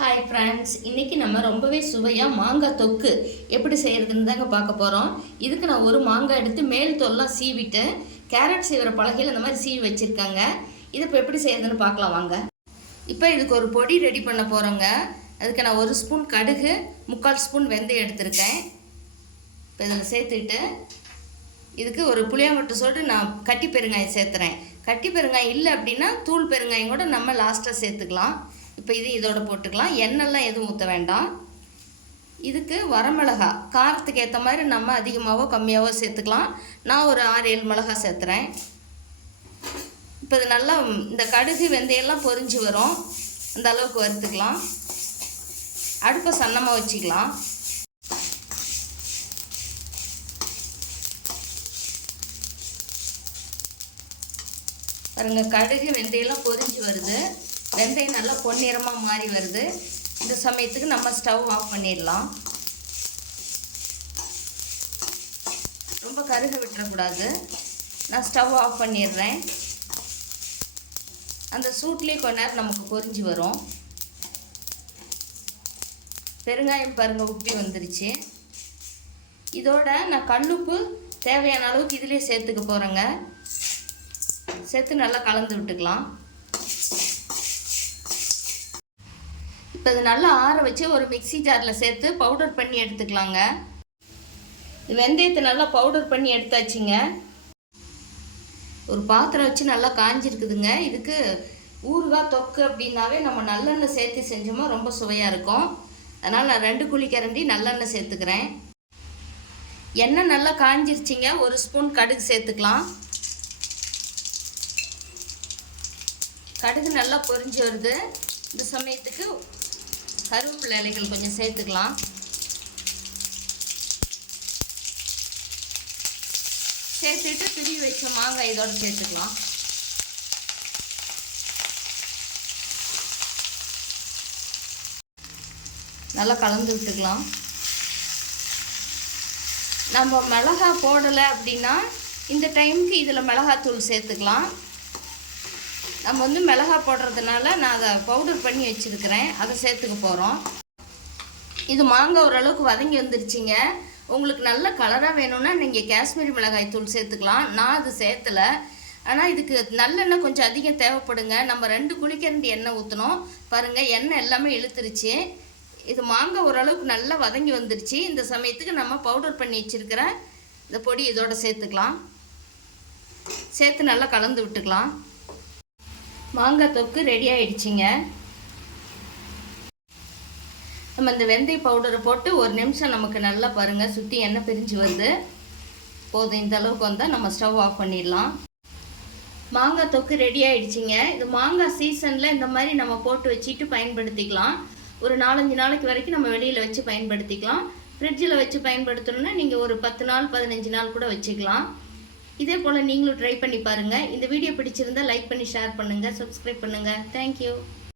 Hi friends, இன்றைக்கி நம்ம ரொம்பவே சுவையாக மாங்காய் தொக்கு எப்படி செய்கிறதுன்னு தாங்க பார்க்க போகிறோம். இதுக்கு நான் ஒரு மாங்காய் எடுத்து மேல் தோல்லாம் சீவிட்டு கேரட் செய்கிற பலகையில் இந்த மாதிரி சீவி வச்சுருக்காங்க. இது இப்போ எப்படி செய்கிறதுன்னு பார்க்கலாம் வாங்க. இப்போ இதுக்கு ஒரு பொடி ரெடி பண்ண போகிறோங்க. அதுக்கு நான் 1 ஸ்பூன் கடுகு, 3/4 ஸ்பூன் வெந்தயம் எடுத்திருக்கேன். இப்போ இதில் சேர்த்துக்கிட்டு இதுக்கு ஒரு புளியாமட்டு சோடு நான் கட்டி பெருங்காயம் சேர்த்துறேன். கட்டி பெருங்காயம் இல்லை அப்படின்னா தூள் பெருங்காயம் கூட நம்ம லாஸ்ட்டாக சேர்த்துக்கலாம். இப்போ இதோட போட்டுக்கலாம். எண்ணெய்லாம் எதுவும் ஊற்ற வேண்டாம். இதுக்கு வரமிளகா காரத்துக்கு ஏற்ற மாதிரி நம்ம அதிகமாகவோ கம்மியாகவோ சேர்த்துக்கலாம். நான் ஒரு 6-7 மிளகா சேர்த்துறேன். இப்போ இது நல்லா இந்த கடுகு வெந்தயம்லாம் பொரிஞ்சு வரும், அந்த அளவுக்கு வறுத்துக்கலாம். அடுப்பை சன்னமாக வச்சுக்கலாம். பாருங்க, கடுகு வெந்தயம்லாம் பொரிஞ்சு வருது, வெந்தயம் நல்லா பொன்னிறமாக மாறி வருது. இந்த சமயத்துக்கு நம்ம ஸ்டவ் ஆஃப் பண்ணிடலாம். ரொம்ப கருக விட்டுறக்கூடாது. நான் ஸ்டவ் ஆஃப் பண்ணிடுறேன். அந்த சூட்லேயே கொஞ்ச நேரம் நமக்கு பொரிஞ்சு வரும். பெருங்காயம் பாருங்கள் உப்பி வந்துருச்சு. இதோட நான் கல்லுப்பு தேவையான அளவுக்கு இதிலே சேர்த்துக்க போகிறேங்க. சேர்த்து நல்லா கலந்து விட்டுக்கலாம். இப்போ இது நல்லா ஆற வச்சு ஒரு மிக்சி ஜாரில் சேர்த்து பவுடர் பண்ணி எடுத்துக்கலாங்க. வெந்தயத்தை நல்லா பவுடர் பண்ணி எடுத்தாச்சுங்க. ஒரு பாத்திரம் வச்சு நல்லா காஞ்சிருக்குதுங்க. இதுக்கு ஊறுகாய் தொக்கு அப்படின்னாவே நம்ம நல்லெண்ணெய் சேர்த்து செஞ்சோமா ரொம்ப சுவையாக இருக்கும். அதனால் நான் 2 குழிக்கரண்டி நல்லெண்ணெய் சேர்த்துக்கிறேன். எண்ணெய் நல்லா காஞ்சிருச்சிங்க. 1 ஸ்பூன் கடுகு சேர்த்துக்கலாம். கடுகு நல்லா பொரிஞ்சு வருது. இந்த சமயத்துக்கு கருவேப்பிலை இலைகள் கொஞ்சம் சேர்த்துக்கலாம். சேர்த்துட்டு துருவி வச்ச மாங்காய் இதோடு சேர்த்துக்கலாம். நல்லா கலந்து விட்டுக்கலாம். நம்ம மிளகா போடலை அப்படின்னா இந்த டைமுக்கு இதில் மிளகாத்தூள் சேர்த்துக்கலாம். நம்ம மிளகா போடுறதுனால நான் அதை பவுடர் பண்ணி வச்சுருக்கிறேன், அதை சேர்த்துக்க போகிறோம். இது மாங்காய் ஓரளவுக்கு வதங்கி வந்துருச்சுங்க. உங்களுக்கு நல்ல கலராக வேணும்னா நீங்கள் காஷ்மீரி மிளகாய் தூள் சேர்த்துக்கலாம். நான் அது சேர்த்தலை. ஆனால் இதுக்கு நல்லெண்ணெய் கொஞ்சம் அதிகம் தேவைப்படுங்க. நம்ம 2 குழிக்கரண்டி எண்ணெய் ஊற்றணும். பாருங்கள், எண்ணெய் எல்லாமே இழுத்துருச்சு. இது மாங்காய் ஓரளவுக்கு நல்லா வதங்கி வந்துருச்சு. இந்த சமயத்துக்கு நம்ம பவுடர் பண்ணி வச்சுருக்கிற இந்த பொடி இதோட சேர்த்துக்கலாம். சேர்த்து நல்லா கலந்து விட்டுக்கலாம். மாங்காய் தொக்கு ரெடி ஆகிடுச்சிங்க. நம்ம இந்த வெந்தய பவுடரை போட்டு 1 நிமிஷம் நமக்கு நல்லா பாருங்கள் சுற்றி எண்ணெய் பிரிஞ்சு வருது. போதும், இந்த அளவுக்கு வந்தால் நம்ம ஸ்டவ் ஆஃப் பண்ணிடலாம். மாங்காய் தொக்கு ரெடி ஆகிடுச்சிங்க. இது மாங்காய் சீசனில் இந்த மாதிரி நம்ம போட்டு வச்சுட்டு பயன்படுத்திக்கலாம். ஒரு 4-5 நாளைக்கு வரைக்கும் நம்ம வெளியில் வச்சு பயன்படுத்திக்கலாம். ஃப்ரிட்ஜில் வச்சு பயன்படுத்தணுன்னா நீங்கள் ஒரு 10 நாள் 15 நாள் கூட வச்சுக்கலாம். இதே போல் நீங்களும் ட்ரை பண்ணி பாருங்கள். இந்த வீடியோ பிடிச்சிருந்தால் லைக் பண்ணி ஷேர் பண்ணுங்கள், சப்ஸ்கிரைப் பண்ணுங்கள். தேங்க்யூ.